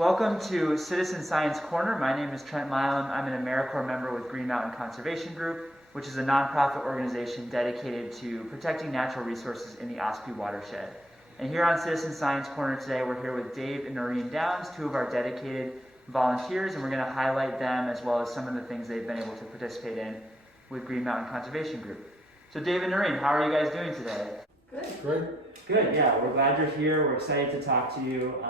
Welcome to Citizen Science Corner. My name is Trent. I'm an AmeriCorps member with Green Mountain Conservation Group, which is a nonprofit organization dedicated to protecting natural resources in the Ospey watershed. And here on Citizen Science Corner today, we're here with Dave and Noreen Downs, two of our dedicated volunteers, and we're going to highlight them as well as some of the things they've been able to participate in with Green Mountain Conservation Group. So Dave and Noreen, how are you guys doing today? Good. Great. Good, yeah, we're glad you're here. We're excited to talk to you.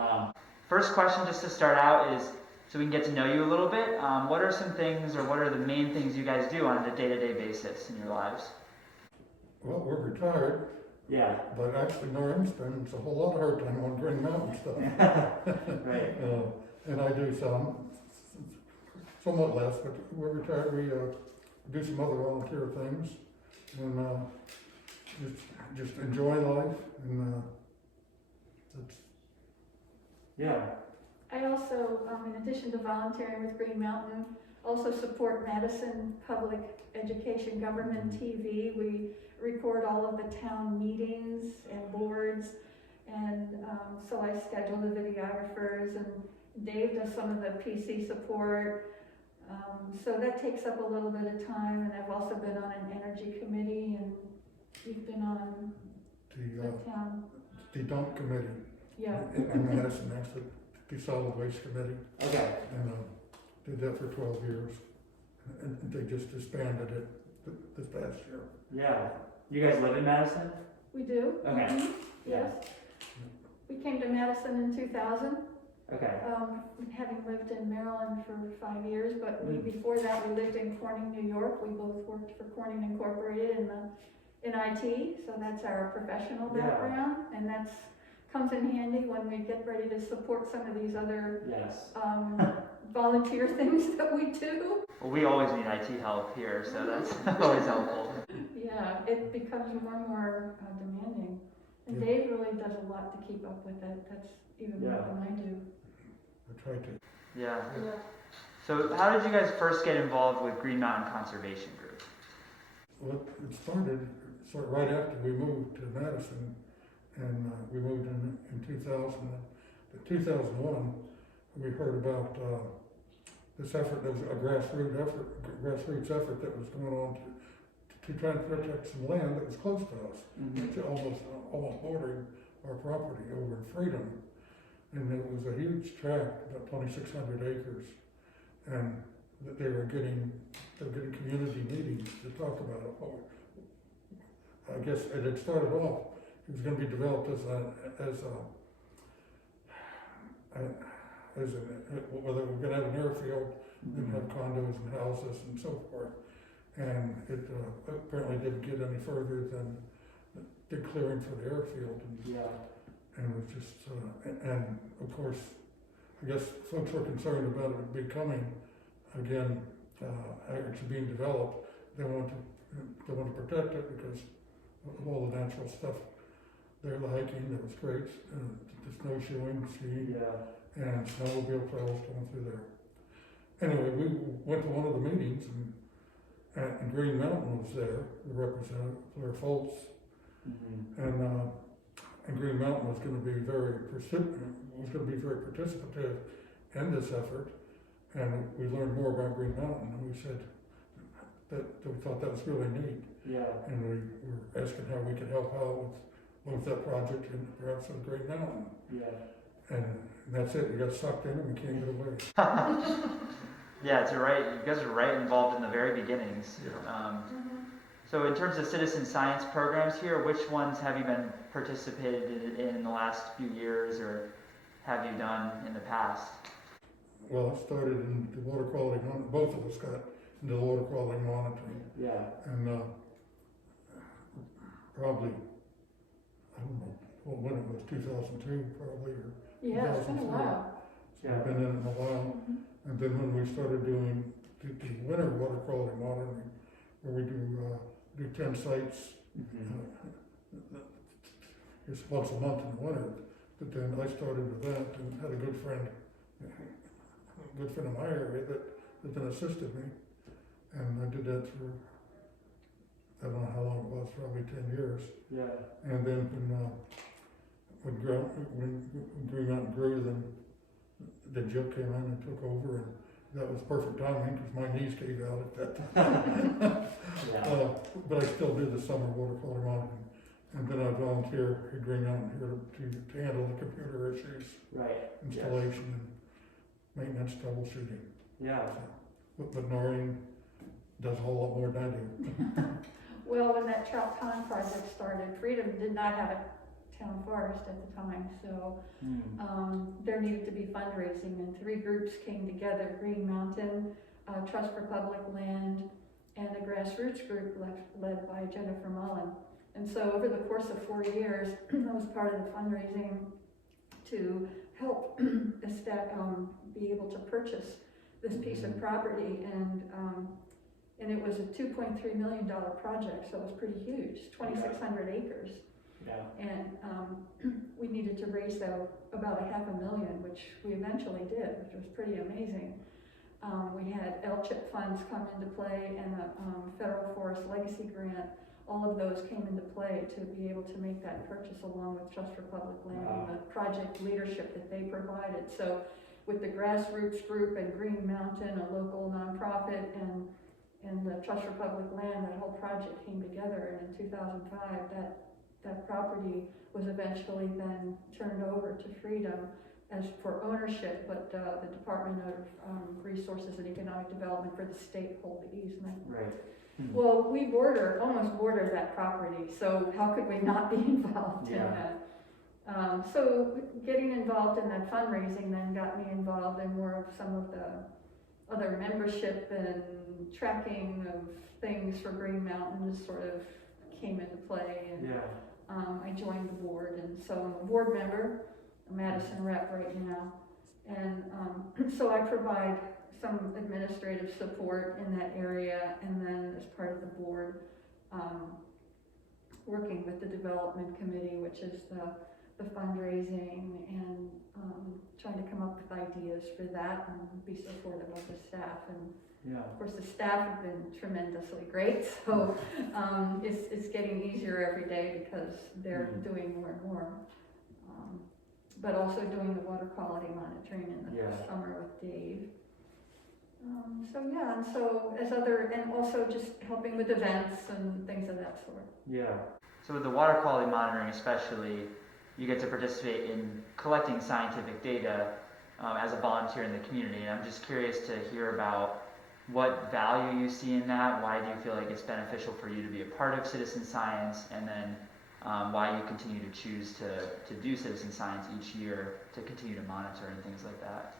First question, just to start out, is so we can get to know you a little bit. What are some things, or what are the main things you guys do on a day-to-day basis in your lives? Well, we're retired, Yeah. but actually Noreen spends a whole lot of her time on Green Mountain stuff. Right. And I do somewhat less, but we're retired. We do some other volunteer things and just enjoy life. And that's. Yeah. I also, in addition to volunteering with Green Mountain, also support Madison Public Education Government TV. We record all of the town meetings and boards, and so I schedule the videographers, and Dave does some of the PC support. So that takes up a little bit of time, and I've also been on an energy committee, and you've been on the town. The dump committee. Yeah. In Madison, actually, the solid waste committee. Okay. And did that for 12 years. And they just disbanded it this past year. Yeah. You guys live in Madison? We do. Okay. Mhm. Yes. We came to Madison in 2000. Okay. Having lived in Maryland for 5 years, but before that we lived in Corning, New York. We both worked for Corning Incorporated in IT, so that's our professional background, and that's comes in handy when we get ready to support some of these other Yes. volunteer things that we do. Well, we always need IT help here, so that's always helpful. Yeah, it becomes more and more demanding. And Yeah. Dave really does a lot to keep up with it. That's even more than I do. I tried to. Yeah. Yeah. So how did you guys first get involved with Green Mountain Conservation Group? Well, it started right after we moved to Madison, and we moved in 2000. In 2001, we heard about this effort. There was a grassroots effort that was going on to try and protect some land that was close to us, to almost bordering our property over in Freedom. And it was a huge tract, about 2,600 acres, and that they were getting community meetings to talk about it. I guess it had started off. It was going to be developed whether we're going to have an airfield and have condos and houses and so forth. And it apparently didn't get any further than the clearing for the airfield. And it was just, and of course, I guess folks were concerned about it becoming, again, actually being developed. They want to protect it because of all the natural stuff there, the hiking that was great, the snowshoeing, skiing, and snowmobile trails going through there. Anyway, we went to one of the meetings, and Green Mountain was there, the representative, Claire Foltz, and Green Mountain was going to be very participative in this effort, and we learned more about Green Mountain, and we said that we thought that was really neat. And we were asking how we could help out with that project and perhaps with Green Mountain. And that's it. We got sucked in and we can't get away. Yeah, it's right. You guys are right involved in the very beginnings. So in terms of citizen science programs here, which ones have you been participated in the last few years, or have you done in the past? Well, I started in the water quality, both of us got into the water quality monitoring. And probably, I don't know when it was, 2002 probably, or Yeah, it's been a while. So I've been in it a while. And then when we started doing the winter water quality monitoring, where we do 10 sites, it's once a month in the winter. But then I started with that and had a good friend in my area that then assisted me. And I did that for, I don't know how long it was, probably 10 years. And then when Green Mountain grew, then then Jill came in and took over, and that was perfect timing, because my knees gave out at that time. Yeah. But I still do the summer water quality monitoring, and then I volunteer at Green Mountain here to handle the computer issues, Right. installation, and maintenance, troubleshooting. Yeah. But Noreen does a whole lot more than I do. Well, when that trout pond project started, Freedom did not have a town forest at the time, so there needed to be fundraising, and 3 groups came together: Green Mountain, Trust for Public Land, and a grassroots group led by Jennifer Mullen. And so over the course of 4 years, I was part of the fundraising to help be able to purchase this piece of property, and it was a $2.3 million project, so it was pretty huge, 2,600 acres. Yeah. And we needed to raise about $500,000, which we eventually did, which was pretty amazing. We had LCHIP funds come into play, and a federal forest legacy grant. All of those came into play to be able to make that purchase, along with Trust for Public Land and the project leadership that they provided. So with the grassroots group and Green Mountain, a local nonprofit, and the Trust for Public Land, that whole project came together. And in 2005, that property was eventually then turned over to Freedom as for ownership, but the Department of Resources and Economic Development for the state hold the easement. Right. Well, we almost border that property, so how could we not be involved in that? So getting involved in that fundraising then got me involved in more of some of the other membership and tracking of things for Green Mountain sort of came into play, and I joined the board, and so I'm a board member, a Madison rep right now, and so I provide some administrative support in that area, and then as part of the board, working with the development committee, which is the fundraising, and trying to come up with ideas for that and be supportive of the staff. And of course the staff have been tremendously great, so it's getting easier every day because they're doing more and more. But also doing the water quality monitoring in the summer with Dave. And also just helping with events and things of that sort. Yeah. So with the water quality monitoring especially, you get to participate in collecting scientific data as a volunteer in the community. And I'm just curious to hear about what value you see in that. Why do you feel like it's beneficial for you to be a part of citizen science, and then why you continue to choose to do citizen science each year to continue to monitor and things like that?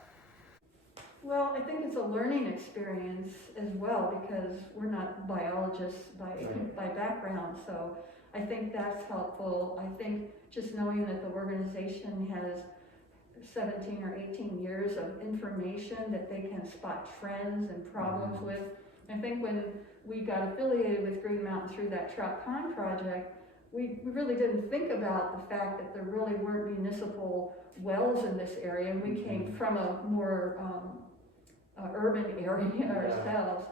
Well, I think it's a learning experience as well, because we're not biologists by background, so I think that's helpful. I think just knowing that the organization has 17 or 18 years of information that they can spot trends and problems with. I think when we got affiliated with Green Mountain through that trout pond project, we really didn't think about the fact that there really weren't municipal wells in this area, and we came from a more urban area ourselves,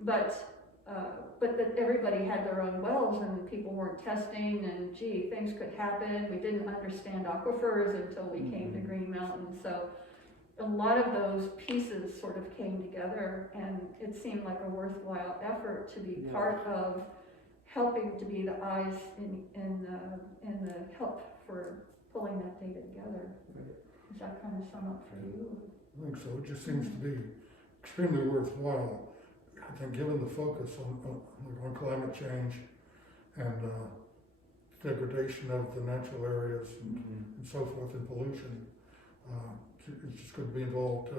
but that everybody had their own wells and people weren't testing, and things could happen. We didn't understand aquifers until we came to Green Mountain, so a lot of those pieces sort of came together, and it seemed like a worthwhile effort to be part of helping to be the eyes and the help for pulling that data together. Does that kind of sum up for you? I think so. It just seems to be extremely worthwhile. I think given the focus on climate change and degradation of the natural areas and so forth, and pollution, it's just going to be involved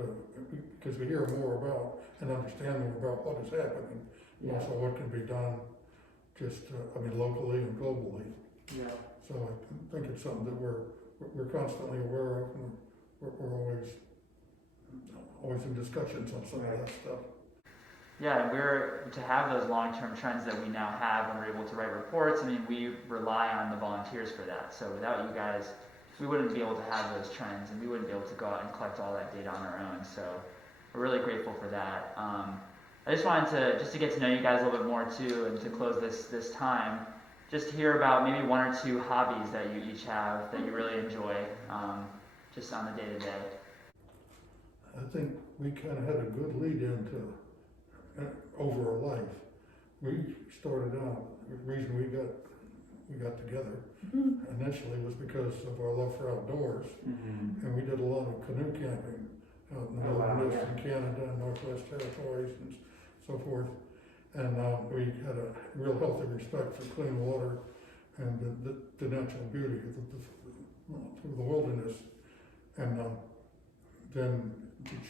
because we hear more about and understand more about what is happening, and also what can be done just locally and globally. So I think it's something that we're constantly aware of, and we're always in discussions on some of that stuff. Yeah, and we're to have those long-term trends that we now have, and we're able to write reports. I mean, we rely on the volunteers for that. So without you guys, we wouldn't be able to have those trends, and we wouldn't be able to go out and collect all that data on our own. So we're really grateful for that. I just wanted to get to know you guys a little bit more too, and to close this time, just to hear about maybe 1 or 2 hobbies that you each have that you really enjoy. just on the day-to-day? I think we kind of had a good lead into over our life. We started out, the reason we got together initially was because of our love for outdoors. And we did a lot of canoe camping out in the wilderness in Canada and Northwest Territories and so forth. And we had a real healthy respect for clean water and the natural beauty of the wilderness. And then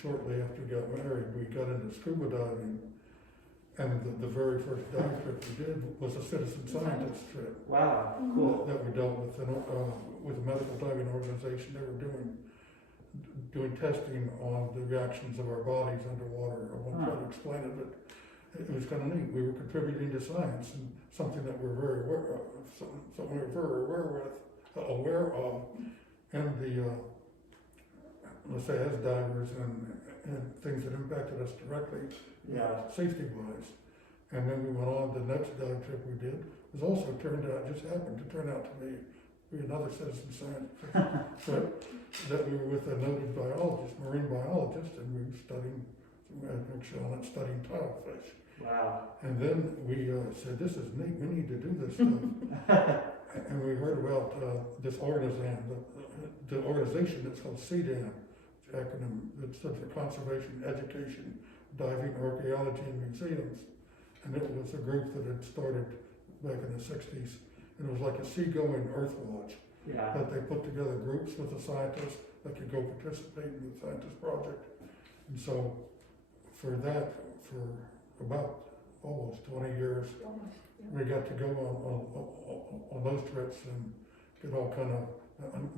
shortly after we got married, we got into scuba diving. And the very first dive trip we did was a citizen scientist trip. Wow, cool. That we dealt with a medical diving organization. They were doing testing on the reactions of our bodies underwater. I won't try to explain it, but it was kind of neat. We were contributing to science and something that we're very aware of, something we're very aware of, and the let's say as divers and things that impacted us directly, safety wise. And then we went on. The next dive trip we did was also just happened to turn out to be another citizen science trip that we were with a noted biologist, marine biologist, and we were studying tilefish. Wow. And then we said, this is neat, we need to do this stuff. And we heard about this the organization that's called CDAM, the acronym that stood for Conservation, Education, Diving, Archaeology, and Museums. And it was a group that had started back in the 60s. And it was like a seagoing Earth Watch. Yeah. That they put together groups with the scientists that could go participate in the scientist project. And so for about almost 20 years, we got to go on those trips and get all kind of,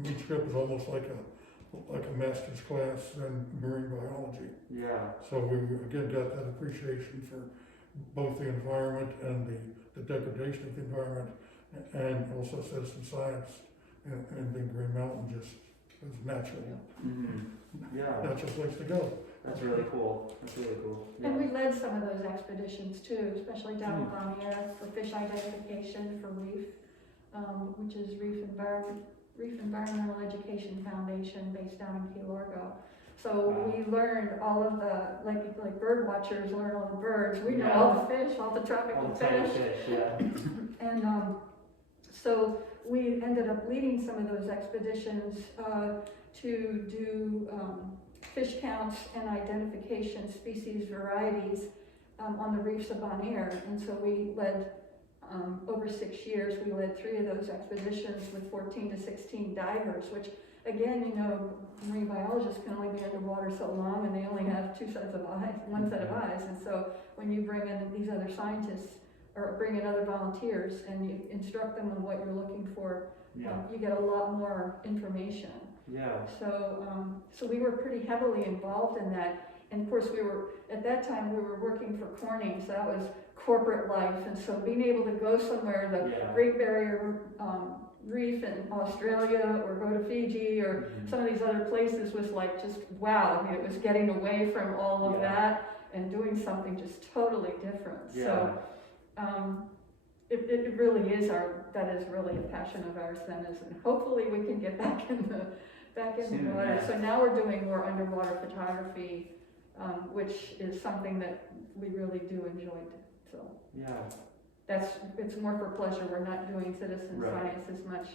each trip was almost like a master's class in marine biology. Yeah. So we again got that appreciation for both the environment and the degradation of the environment, and also citizen science, and then Green Mountain just was natural. Natural place to go. That's really cool. Yeah. And we led some of those expeditions too, especially down in Bonnier for fish identification for reef, which is Reef Environmental Education Foundation based down in Key Largo. So we learned all of the, like bird watchers learn all the birds. We know all the fish, all the tropical fish. And so we ended up leading some of those expeditions to do fish counts and identification species varieties on the reefs of Bonnier. And so we led, over 6 years, we led 3 of those expeditions with 14 to 16 divers, which again, marine biologists can only be underwater so long, and they only have one set of eyes. And so when you bring in these other scientists, or bring in other volunteers, and you instruct them on what you're looking for, you get a lot more information. So we were pretty heavily involved in that. And of course, at that time, we were working for Corning, so that was corporate life. And so being able to go somewhere, the Great Barrier Reef in Australia, or go to Fiji, or some of these other places, was like just wow. I mean, it was getting away from all of that and doing something just totally different. So it really is that is really a passion of ours then, and hopefully we can get back in the water. So now we're doing more underwater photography, which is something that we really do enjoy. So it's more for pleasure. We're not doing citizen science as much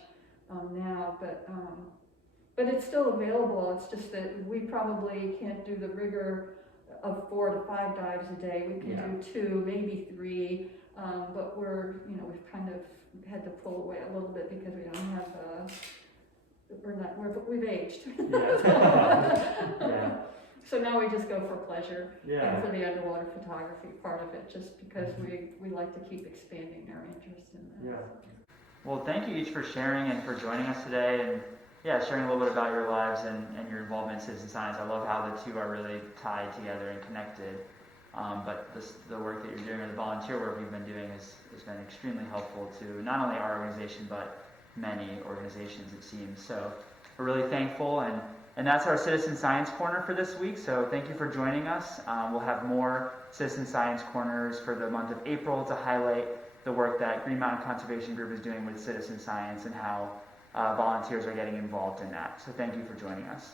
now, but it's still available. It's just that we probably can't do the rigor of 4 to 5 dives a day. We can do 2, maybe 3, but we've kind of had to pull away a little bit because we don't have we've aged. So now we just go for pleasure and for the underwater photography part of it, just because we like to keep expanding our interest in that. Well, thank you each for sharing and for joining us today, and sharing a little bit about your lives and your involvement in citizen science. I love how the two are really tied together and connected. But the work that you're doing, or the volunteer work we've been doing, has been extremely helpful to not only our organization, but many organizations, it seems. So we're really thankful, and that's our Citizen Science Corner for this week. So thank you for joining us. We'll have more Citizen Science Corners for the month of April to highlight the work that Green Mountain Conservation Group is doing with citizen science, and how volunteers are getting involved in that. So thank you for joining us.